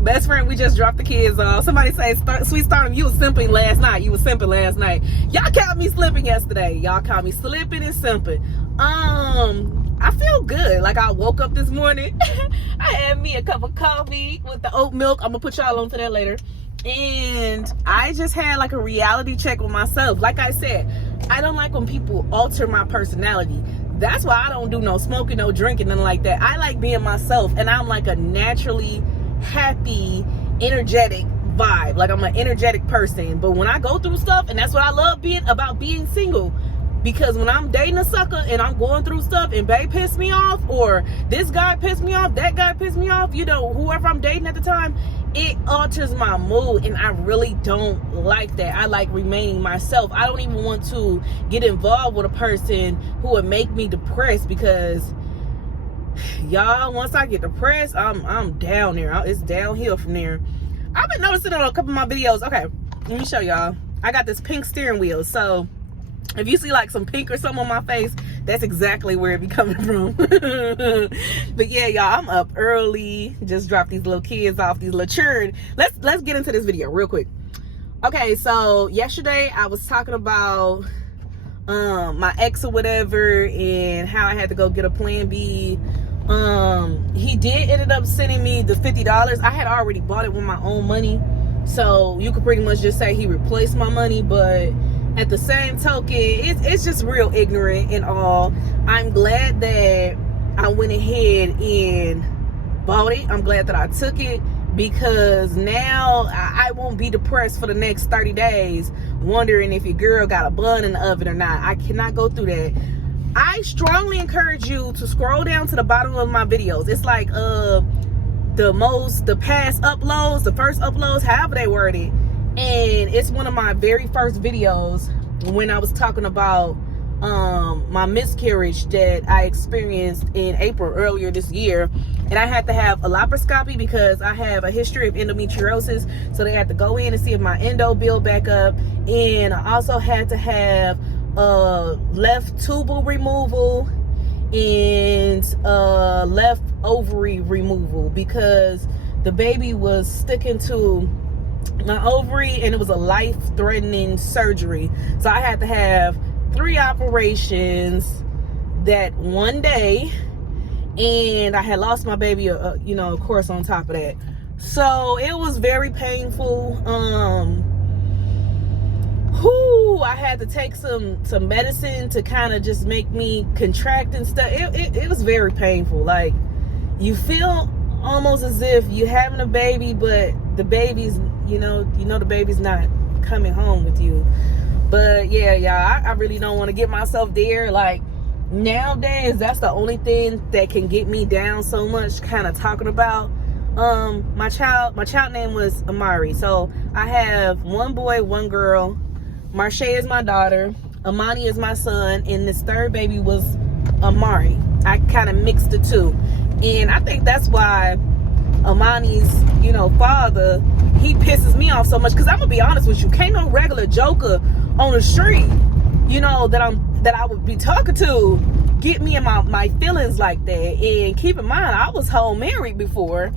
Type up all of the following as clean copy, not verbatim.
Best friend, we just dropped the kids off. Somebody say, Sweet Stardom, you was simping last night. You was simping last night. Y'all caught me slipping yesterday. Y'all caught me slipping and simping. I feel good. Like, I woke up this morning. I had me a cup of coffee with the oat milk. I'm gonna put y'all onto that later. And I just had like a reality check with myself. Like I said, I don't like when people alter my personality. That's why I don't do no smoking, no drinking, nothing like that. I like being myself, and I'm like a naturally happy, energetic vibe. Like, I'm an energetic person. But when I go through stuff, and that's what I love about being single, because when I'm dating a sucker and I'm going through stuff and babe pissed me off, or this guy pissed me off, that guy pissed me off, you know, whoever I'm dating at the time, it alters my mood, and I really don't like that. I like remaining myself. I don't even want to get involved with a person who would make me depressed, because y'all, once I get depressed, I'm down there. It's downhill from there. I've been noticing it on a couple of my videos. Okay, let me show y'all. I got this pink steering wheel, so if you see like some pink or something on my face, that's exactly where it be coming from. But yeah, y'all, I'm up early. Just dropped these little kids off, these little children. Let's get into this video real quick. Okay, so yesterday I was talking about my ex or whatever, and how I had to go get a plan B. He did ended up sending me the $50. I had already bought it with my own money, so you could pretty much just say he replaced my money. But at the same token, it's just real ignorant and all. I'm glad that I went ahead and bought it. I'm glad that I took it, because now I won't be depressed for the next 30 days wondering if your girl got a bun in the oven or not. I cannot go through that. I strongly encourage you to scroll down to the bottom of my videos. It's like the past uploads, the first uploads, however they word it. And it's one of my very first videos when I was talking about my miscarriage that I experienced in April earlier this year. And I had to have a laparoscopy because I have a history of endometriosis. So they had to go in and see if my endo build back up. And I also had to have left tubal removal and left ovary removal, because the baby was sticking to my ovary and it was a life-threatening surgery. So I had to have 3 operations that one day, and I had lost my baby, you know, of course, on top of that. So it was very painful. I had to take some medicine to kind of just make me contract and stuff. It was very painful. Like, you feel almost as if you're having a baby, but the baby's, you know the baby's not coming home with you. But yeah, y'all, I really don't want to get myself there. Like, nowadays, that's the only thing that can get me down so much, kind of talking about my child name was Amari. So I have 1 boy, 1 girl. Marsha is my daughter, Amani is my son, and this third baby was Amari. I kind of mixed the two, and I think that's why Amani's, father, he pisses me off so much, because I'm gonna be honest with you, can't no regular joker on the street, that I would be talking to get me in my feelings like that. And keep in mind, I was home married before,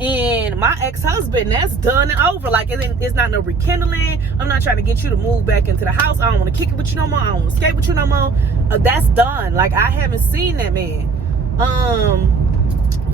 and my ex-husband, that's done and over. Like, it's not no rekindling. I'm not trying to get you to move back into the house. I don't want to kick it with you no more. I don't want to skate with you no more. That's done. Like, I haven't seen that man.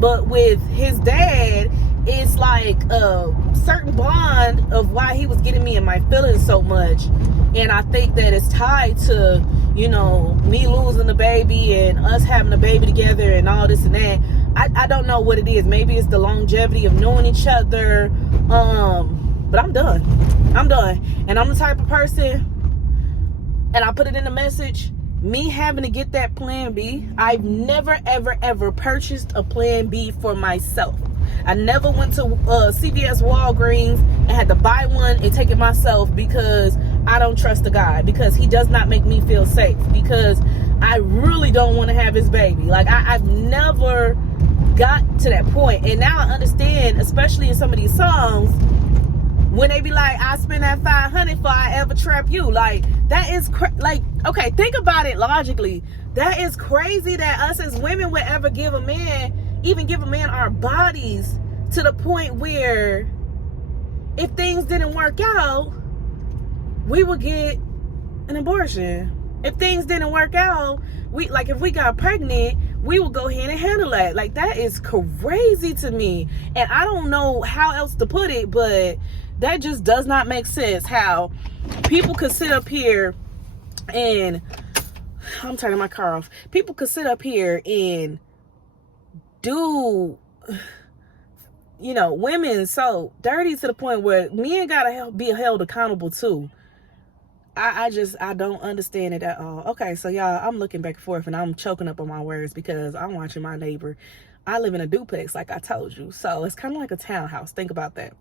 But with his dad, it's like a certain bond of why he was getting me in my feelings so much. And I think that it's tied to, me losing the baby and us having a baby together and all this and that. I don't know what it is. Maybe it's the longevity of knowing each other. But I'm done. And I'm the type of person, and I put it in the message, me having to get that plan B, I've never, ever, ever purchased a plan B for myself. I never went to CVS, Walgreens, and had to buy one and take it myself, because I don't trust the guy, because he does not make me feel safe, because I really don't want to have his baby. Like, I've never got to that point. And now I understand, especially in some of these songs, when they be like, I spend that $500 before I ever trap you. Like, that is okay, think about it logically. That is crazy that us as women would ever give a man our bodies to the point where if things didn't work out, we would get an abortion. If things didn't work out, if we got pregnant, we would go ahead and handle that. Like, that is crazy to me. And I don't know how else to put it, but that just does not make sense how people could sit up here and, I'm turning my car off. People could sit up here and do, women so dirty to the point where men gotta be held accountable too. I don't understand it at all. Okay, so y'all, I'm looking back and forth and I'm choking up on my words because I'm watching my neighbor. I live in a duplex, like I told you. So it's kind of like a townhouse. Think about that.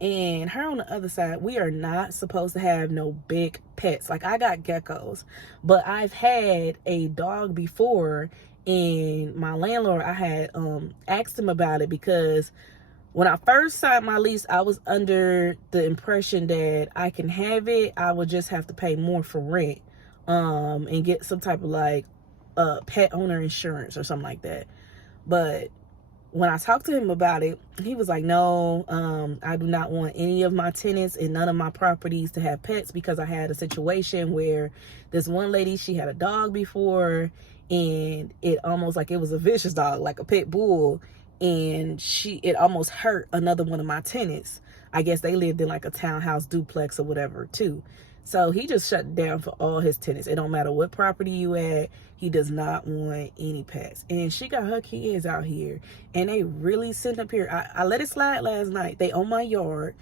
And her on the other side, we are not supposed to have no big pets. Like, I got geckos, but I've had a dog before, and my landlord, I had asked him about it because when I first signed my lease, I was under the impression that I can have it. I would just have to pay more for rent and get some type of pet owner insurance or something like that. But when I talked to him about it, he was like, no, I do not want any of my tenants in none of my properties to have pets, because I had a situation where this one lady, she had a dog before, and it almost, like, it was a vicious dog, like a pit bull, and it almost hurt another one of my tenants. I guess they lived in like a townhouse duplex or whatever too. So he just shut down for all his tenants. It don't matter what property you at. He does not want any pets. And she got her kids out here, and they really sitting up here. I let it slide last night. They on my yard.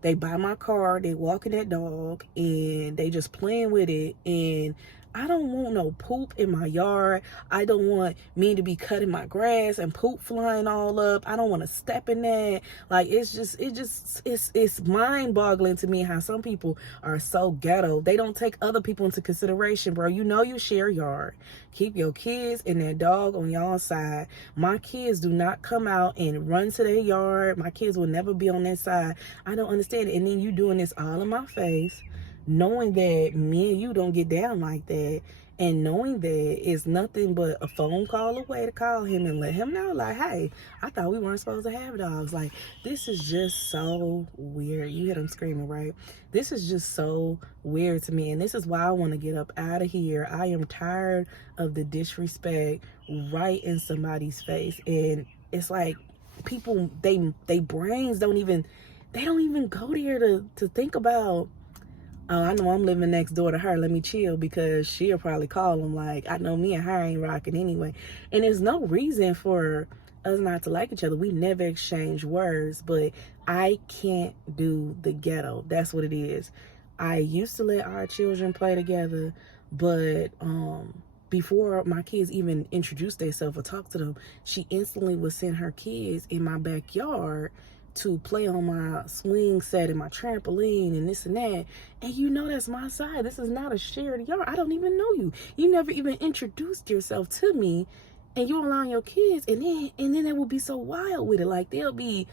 They by my car. They walking that dog, and they just playing with it. And I don't want no poop in my yard. I don't want me to be cutting my grass and poop flying all up. I don't want to step in that. Like, it's mind boggling to me how some people are so ghetto. They don't take other people into consideration, bro. You share a yard. Keep your kids and that dog on y'all side. My kids do not come out and run to their yard. My kids will never be on that side. I don't understand it. And then you doing this all in my face, knowing that me and you don't get down like that, and knowing that it's nothing but a phone call away to call him and let him know, like, hey, I thought we weren't supposed to have dogs. Like, this is just so weird. You hear them screaming, right? This is just so weird to me, and this is why I want to get up out of here. I am tired of the disrespect right in somebody's face. And it's like people, they brains don't even go there to think about, oh, I know I'm living next door to her, let me chill, because she'll probably call him. Like, I know me and her ain't rocking anyway. And there's no reason for us not to like each other. We never exchange words, but I can't do the ghetto. That's what it is. I used to let our children play together, but before my kids even introduced themselves or talk to them, she instantly would send her kids in my backyard to play on my swing set and my trampoline and this and that. And that's my side. This is not a shared yard. I don't even know you. You never even introduced yourself to me, and you allow your kids, and then they will be so wild with it. Like, they'll be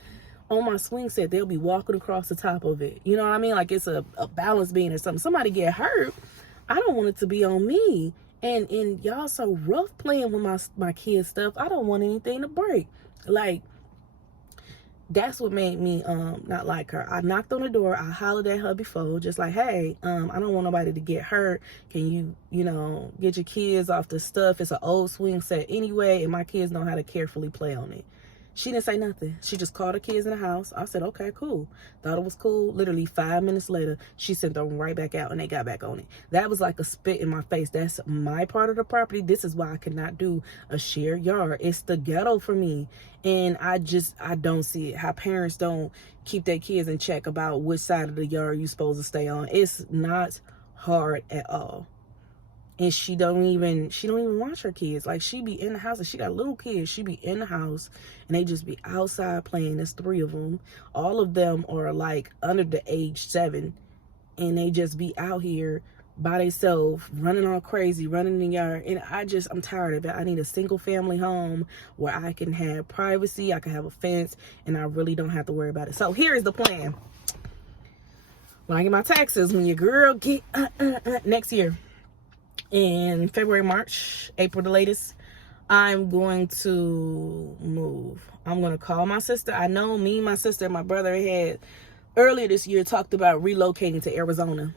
on my swing set, they'll be walking across the top of it. You know what I mean? Like, it's a balance beam or something. Somebody get hurt, I don't want it to be on me. And y'all so rough playing with my kids' stuff. I don't want anything to break. Like, that's what made me not like her. I knocked on the door. I hollered at her before, just like, hey, I don't want nobody to get hurt. Can you, get your kids off the stuff? It's an old swing set anyway, and my kids know how to carefully play on it. She didn't say nothing. She just called her kids in the house. I said, okay, cool. Thought it was cool. Literally 5 minutes later, she sent them right back out, and they got back on it. That was like a spit in my face. That's my part of the property. This is why I cannot do a shared yard. It's the ghetto for me. And I don't see it. How parents don't keep their kids in check about which side of the yard you're supposed to stay on. It's not hard at all. And she don't even watch her kids. Like, she be in the house, and she got little kids. She be in the house, and they just be outside playing. There's 3 of them. All of them are like under the age 7, and they just be out here by themselves, running all crazy, running in the yard. And I'm tired of it. I need a single family home where I can have privacy, I can have a fence, and I really don't have to worry about it. So here's the plan. When I get my taxes, when your girl get next year, in February, March, April the latest, I'm going to move. I'm going to call my sister. I know me, my sister, and my brother had earlier this year talked about relocating to Arizona.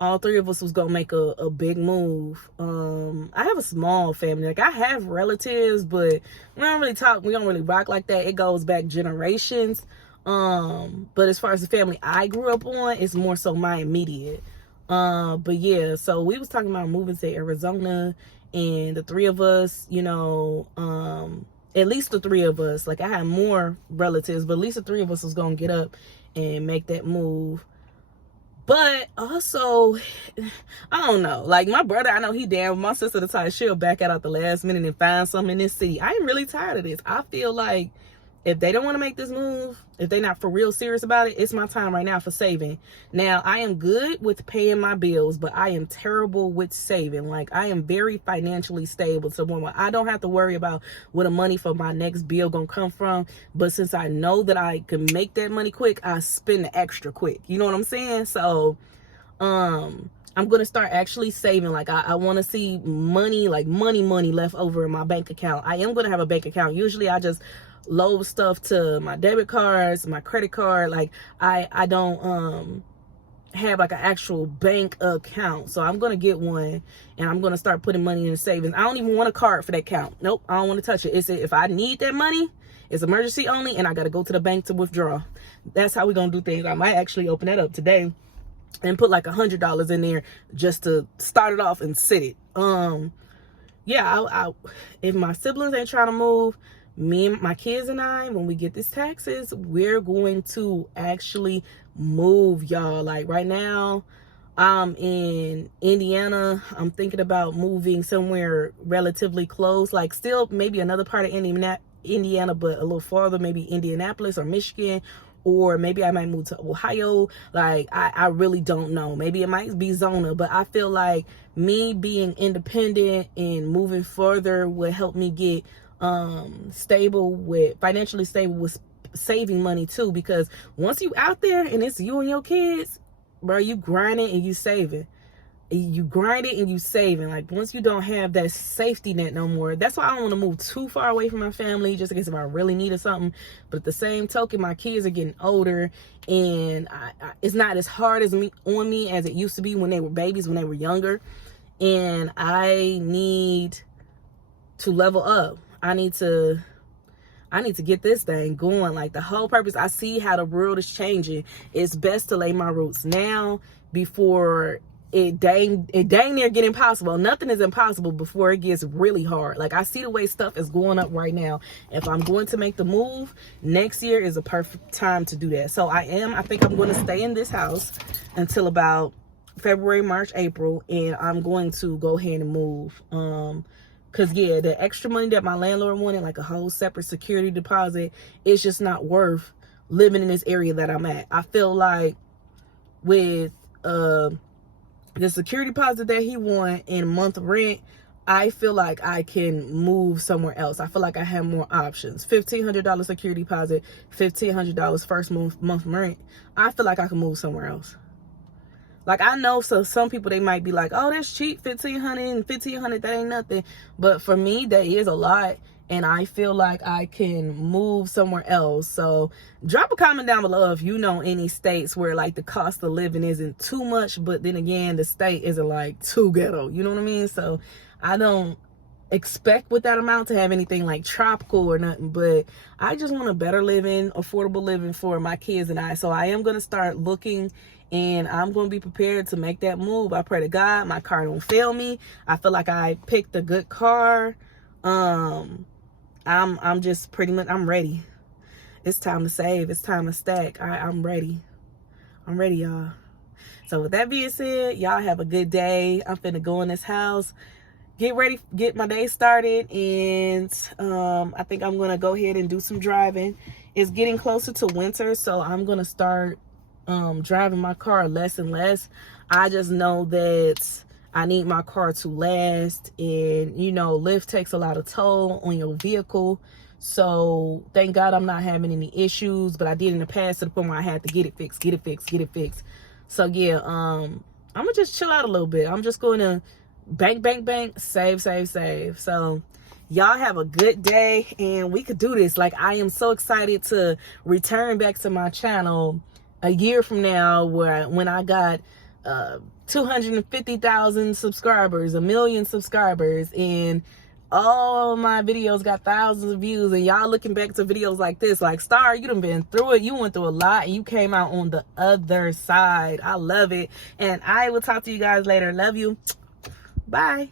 All three of us was gonna make a big move. I have a small family. Like, I have relatives, but we don't really talk. We don't really rock like that. It goes back generations. But as far as the family I grew up on, it's more so my immediate. But yeah, so we was talking about moving to Arizona, and the three of us, you know, at least the three of us. Like, I had more relatives, but at least the three of us was gonna get up and make that move. But also, I don't know. Like, my brother, I know he down. My sister, the type, she'll back out at the last minute and find something in this city. I am really tired of this. I feel like if they don't want to make this move, if they're not for real serious about it, it's my time right now for saving. Now, I am good with paying my bills, but I am terrible with saving. Like, I am very financially stable to the point where I don't have to worry about where the money for my next bill gonna come from. But since I know that I can make that money quick, I spend the extra quick. You know what I'm saying? So, I'm gonna start actually saving. Like, I want to see money, like money left over in my bank account. I am gonna have a bank account. Usually I just load stuff to my debit cards, my credit card. Like, I don't have like an actual bank account. So I'm gonna get one, and I'm gonna start putting money in the savings. I don't even want a card for that account. Nope, I don't want to touch it. It's if I need that money, it's emergency only, and I gotta go to the bank to withdraw. That's how we're gonna do things. I might actually open that up today and put like $100 in there just to start it off and sit it. Yeah, if my siblings ain't trying to move, me and my kids and I, when we get these taxes, we're going to actually move, y'all. Like, right now, I'm in Indiana. I'm thinking about moving somewhere relatively close, like still maybe another part of Indiana, but a little farther, maybe Indianapolis or Michigan, or maybe I might move to Ohio. Like, I really don't know. Maybe it might be Zona, but I feel like me being independent and moving further would help me get financially stable with saving money too. Because once you out there and it's you and your kids, bro, you grinding and you saving. You grind it and you saving. Like, once you don't have that safety net no more, that's why I don't want to move too far away from my family, just in case if I really needed something. But at the same token, my kids are getting older, and it's not as hard on me as it used to be when they were babies, when they were younger. And I need to level up. I need to get this thing going. Like, the whole purpose, I see how the world is changing. It's best to lay my roots now before it dang near get impossible. Nothing is impossible before it gets really hard. Like, I see the way stuff is going up right now. If I'm going to make the move, next year is a perfect time to do that. So I think I'm going to stay in this house until about February, March, April, and I'm going to go ahead and move. Because, yeah, the extra money that my landlord wanted, like a whole separate security deposit, it's just not worth living in this area that I'm at. I feel like with the security deposit that he want and month rent, I feel like I can move somewhere else. I feel like I have more options. $1,500 security deposit, $1,500 first month rent. I feel like I can move somewhere else. Like, I know, so some people, they might be like, oh, that's cheap, $1,500 and $1,500, that ain't nothing. But for me, that is a lot, and I feel like I can move somewhere else. So drop a comment down below if you know any states where, like, the cost of living isn't too much, but then again, the state isn't like too ghetto. You know what I mean? So I don't expect with that amount to have anything like tropical or nothing, but I just want a better living, affordable living for my kids and I. So I am going to start looking, and I'm going to be prepared to make that move. I pray to God my car don't fail me. I feel like I picked a good car. I'm just pretty much, I'm ready. It's time to save. It's time to stack. I'm ready. I'm ready, y'all. So with that being said, y'all have a good day. I'm finna go in this house, get ready, get my day started, and I think I'm gonna go ahead and do some driving. It's getting closer to winter, so I'm gonna start driving my car less and less. I just know that I need my car to last, and you know, Lyft takes a lot of toll on your vehicle. So thank God I'm not having any issues, but I did in the past to the point where I had to get it fixed. So yeah, I'm gonna just chill out a little bit. I'm just going to bank, save. So Y'all have a good day, and we could do this. Like, I am so excited to return back to my channel a year from now, when I got 250,000 subscribers, 1 million subscribers, and all my videos got thousands of views, and y'all looking back to videos like this, like, Star, you done been through it. You went through a lot, and you came out on the other side. I love it, and I will talk to you guys later. Love you. Bye.